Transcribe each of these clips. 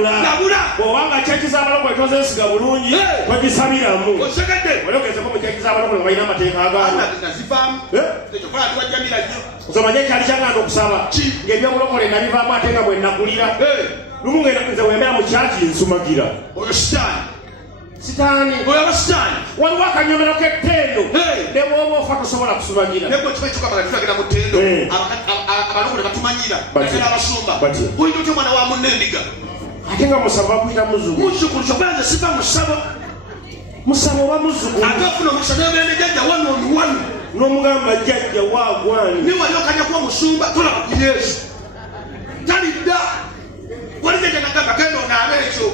nabula bw'obanga kyaki z'abalokole tozesiga bulungi togisabiramu ologezeko mu kyaki z'abalokole nga balina amateeka agaano nsomanye ekyali kyaganda okusaba ng'ebyobulokole nabivaamu ate nga bwe nakulira lumu nze wemera mu kyaki nsumagira oyo sitaani waliwo akanyomero k'ettendo ne bw'oba ofa tosobola kusumagira abalokole batumanyira abasumba oyina otya omwana wa munne endiga ate nga musabo bakuyita muzzukulu kyokwanze siba musabo oba muzzukulu ate ofuna omukisa n'obeera jjajja wanu n'omugamba jjajja waagwani niwali okanya kuba musumba tolaba ku yesu talidda wali jjajja nagamba genda onaaba ekyo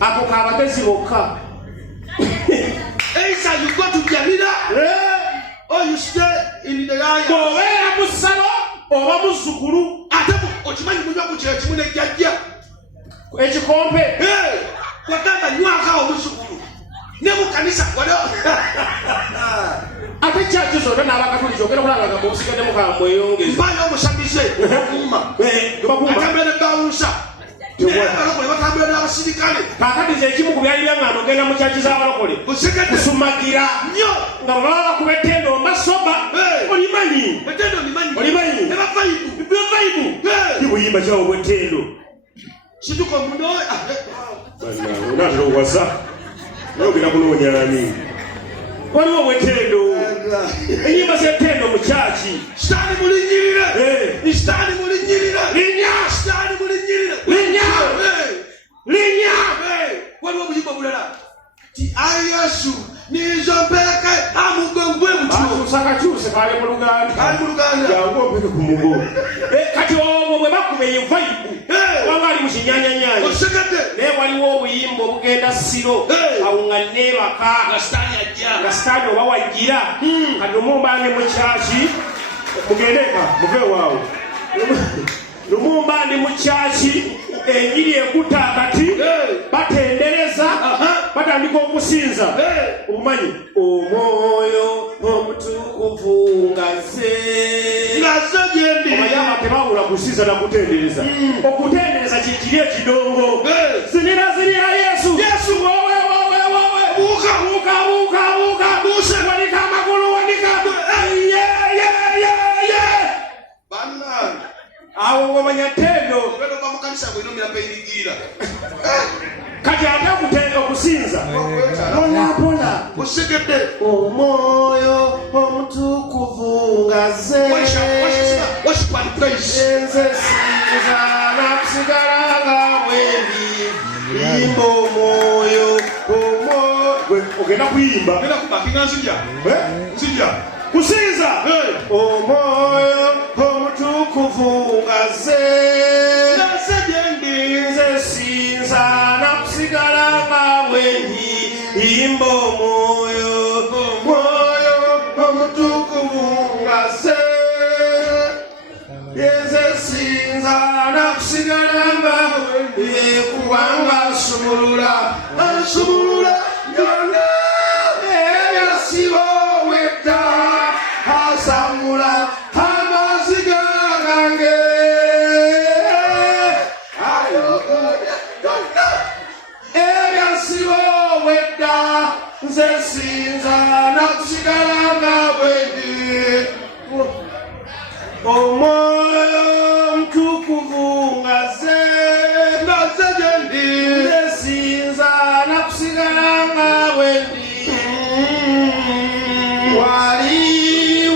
ako kaabagezi bokka either you go to Jamila or you stay in the area. Bw'obeera musabo oba muzzukulu ate okimanyi munywa ku kiro kimu nejjajja ekikompe wagamba nywakawo muzzukulu ne mu kanisa ate kyaki zonna n'abakatuliki ogenda kulanga nga obusigaddemu kamweyongeza mpayo omusamize okuuma atambula ne bawunsa abalokole batambula n'abasirikale kakati ekimu ku byali byaŋŋanda ogenda mu kyaki z'abalokole kusumagira nnyo nga bwe baba bakuba ettendo masoba olimanyi ebavayibu tibuyimba kyawo bw'ettendo situka muno naatera okuwasa nayogera kunoonyani waliwo bw'ettendo enyimba z'ettendo mu kyaki sitaani mulinyirire sitaani mulinyirire linnya waliwo obuyimba bulala ti ayi yesu nizompeke amugongwe mutyousakakyuse kali mu luganda jangu ompeke ku mugo kati obwo bwe bakuba evayibu wanga ali mu kinyanyanyanya naye waliwo obuyimba obugenda siro awuŋŋanne ebaka nga sitaani oba wajjira kati omumbange mu kyaki mugendeka muve waawe lumumba ndi mu kyaki enjiri ekutta akati batendereza batandika okusinza obumanyi omwoyo omutukuvu ngaze gyendi abayama tebawula kusinza na kutendereza okutendereza kikiri ekidongo zinira yesu wowe buuka buuse wanika amagulu wanika awo ngomanya ttendo kati ate okusinza mpola omwoyo omutukuvu ngaze enze sinza nakusigala nga bwendi yimba omwoyo ogenda kuyimba kusinza omwoyo omutukuvu ngaze nze sinza nakusigala nga bwendi yimba omwoyo omutukuvu ngaze nze sinza nakusigala nga bwendi kubanga nsumulula yonna ebyasibo wetta asamula amaziga gange ebyasibo wedda nze sinza nakusigala nga bwendi omwoyo omutukuvu ngaze gyendi nze sinza nakusigala nga bwendi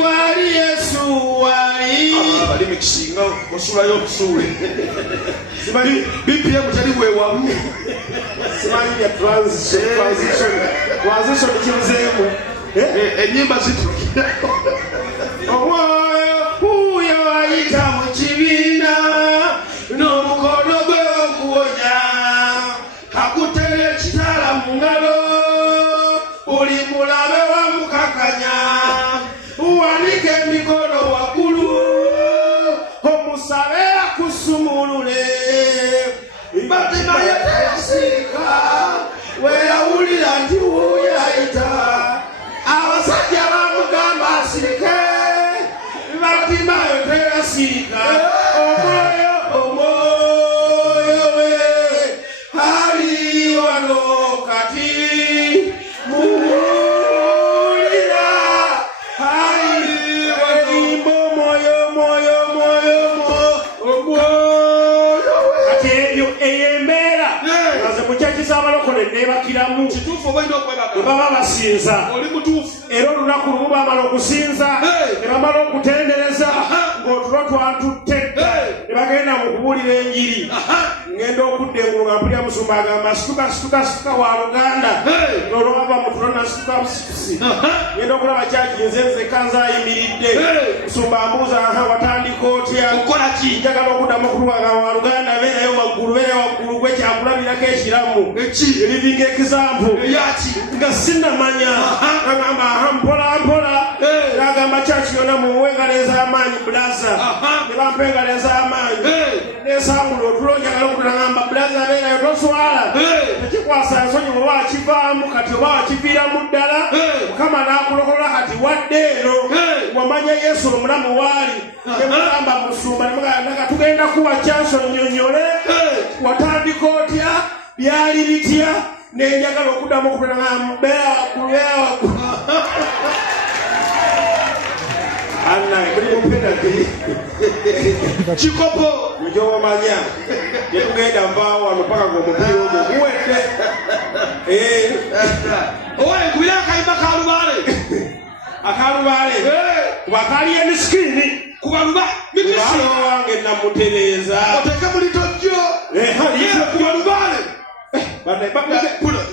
wali yesu wali abali mukisinga osulayo obusuule bpm tali bwewamu simanyi ya transition kibuzeemu enyimba zitukira omwoyo ayita mu kibiina n'omukono gwe okuwonya akutera ekitala mu ngalo buli mulabe wamukakanya uwanike emikono waggulu omusabe akusumulule batima yateyasiika weyawulira nti wuuyo ayita abasajja bamugamba asirike batima yateyasiika omwoyo we baba basinza oli mutuufu era olunaku lumu bamala okusinza ne bamala okutendereza ng'otulo twatutte ne bagenda mu kubuulira enjiri ngenda okudda engulu nga mpulira musumba agamba situka wa luganda n'olwava mu tulo nasituka busitusi ngenda okulaba kyaki nzenze kanza ayimiridde musumba ambuuza watandika otya okola ki njagala okuddamu okulubaga wa luganda beerayo waggulu gwe kyakulabirako ekiramu living example nga sinnamanya agamba mpola n'agamba kyaki yonna muwe engalo ez'amaanyi bulaza ne bampa engalo ez'amaanyi nesangula otulo njagala okutagamba bulaza beerayo toswala tekikwasa nsonyi oba wakivaamu kati oba wakiviiramu ddala mukama n'akulokolola kati wadde eno wamanya yesu omulamu waali nemugamba musumba nemugamba tugenda kuwa kyanso nnyonnyole watandika otya byali bitya nenjagala okuddamu okutagamba beera waggulu kikopo njomanya tetugenda nvaawo wano paka ng'omupiira ogwo guwedde owe nkubira akayimba akalubaale kuba akaali emisikini kubaluba kubaalo wange namutereeza oteke muli tojjo kubalubaale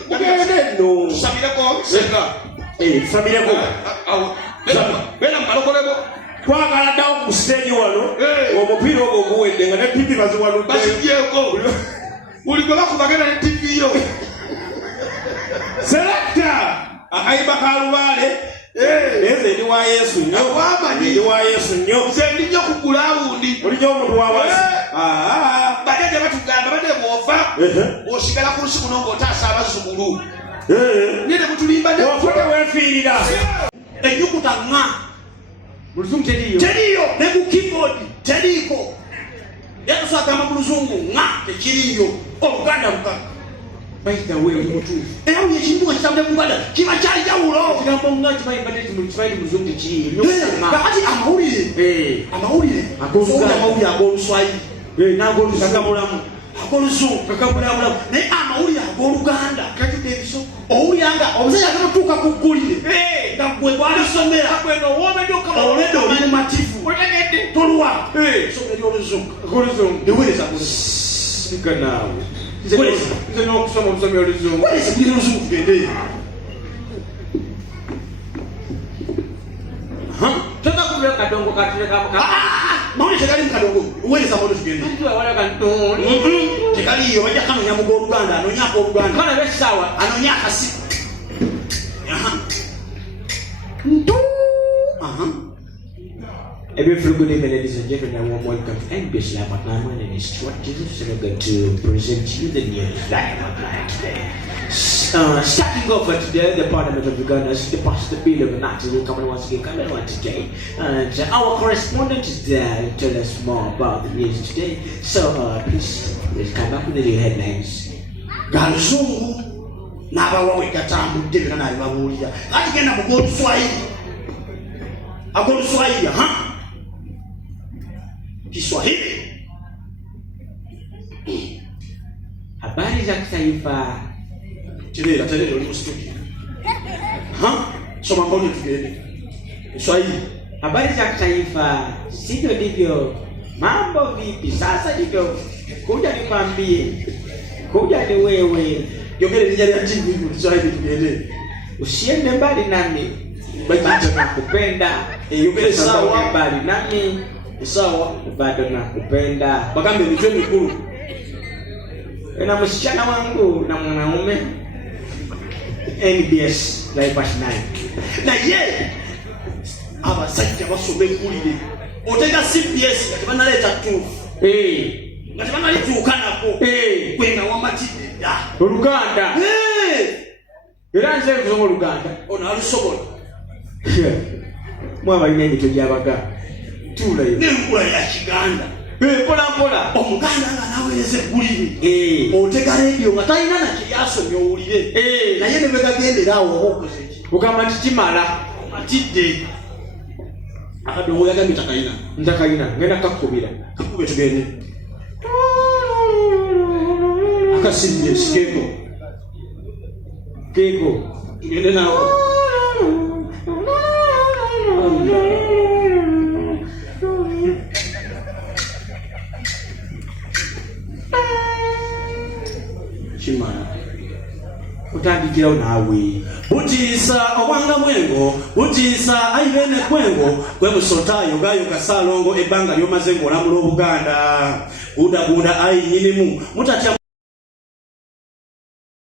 ugende nno tusabireko senga tusabireko beera mubalokolebo twagala ddawo ku siteegi wano omupiira ogwo guwedde nga ne tivi baziwanudde basibyeko buli gwe bakubagenda ne tivi yo selekta akayimba ka lubaale nze ndi wa yesu nnyo nze ndi nnyo ku gulawundi bulijjo omuntu wawasi badde batugamba badde bw'ova osigala ku lusi kuno ng'otaasa abazzukulu nene mutulimba ofute weefiirira ennyukuta nga mu luzungu teriyo ne ku keyboard teriiko yesu agamba mu luzungu nga tekiriyo oluganda lukaga bayita we oli mutuufu era buli ekintu nga kitambule mu Uganda kiba kyalijawulo kigambo nga kimanyi muzungu tekiriyo kakati amawulire amawulire ag'oluswayiri n'ag'olusagamulamu ag'oluzungu kakabulabulamu naye amawulire ag'oluganda gajudde ebisoko owuliranga omusajja agatotuuka ku ggulire nga gwe gwalisomera olwedde oli mumativu toluwa somo eryoluzungu neweereza siganaawe nze n'okusoma obusomi oluzungu weereza buli oluzungu tugende tokakubira kadongo mawulire tegali mukadongo weereza mawulire tugende tegaliyo wajja kanonya muga oluganda anonyako oluganda kana besaawa anonya akasiku A very good evening, ladies and gentlemen, and welcome to NBS Live at 9. My name is Stuart Jesus, and I'm going to present you the news live at 9 today. Starting off today, the Parliament of Uganda has passed the bill of rights. We'll come once again, come on today. And our correspondent is there to tell us more about the news today. So please, let's come back with the new headlines. Galuzungu n'abawawe gatambudde bina nabibabuulira kati genda mu ag'oluswayiri Kiswahili. Habari za kitaifa. Terera oli mu studio. Soma mbona tugende. Kiswahili. Habari za kitaifa. Sivyo ndivyo. Mambo vipi? Sasa ndivyo. Kuja nikwambie. Kuja ni wewe. Yogele nijali ya TV hivi Kiswahili tugende. Usiende mbali nami. Bado nakupenda. Yogele sawa mbali nami. Sawa, bado nakupenda. Bakambe ni twende kulu. Na msichana wangu na mwanaume. NBS Live at 9. Na ye abasajja basome kulire. Otega CBS nga banaleta tu. Nga banalituuka nako. Kwenga wamatidde. Oluganda. Era nze kusoma Oluganda. Ono alusobola. Mwabalina emitwe gy'abaga. Tula yo. N'enkula ya Kiganda. Mpola. Omuganda nga naweereza eggulire. Otega leediyo nga talina na kyeyasomye owulire. Naye ne bwe gagendera awo oba okoze ki? Ogamba nti kimala. Matidde. Akadongo yagambye takalina. Ntakalina. Ngenda kakubira. Kakube tugende. Akasibire sikeko. Keko ngende nawo Chimana utandikirawo nawe butiisa obwanga bwengo butiisa aibene kwengo gwe musotayo gayo kasalongo ebbanga lyomaze ng'olamula Obuganda budabuda ayi nyinimu mutatya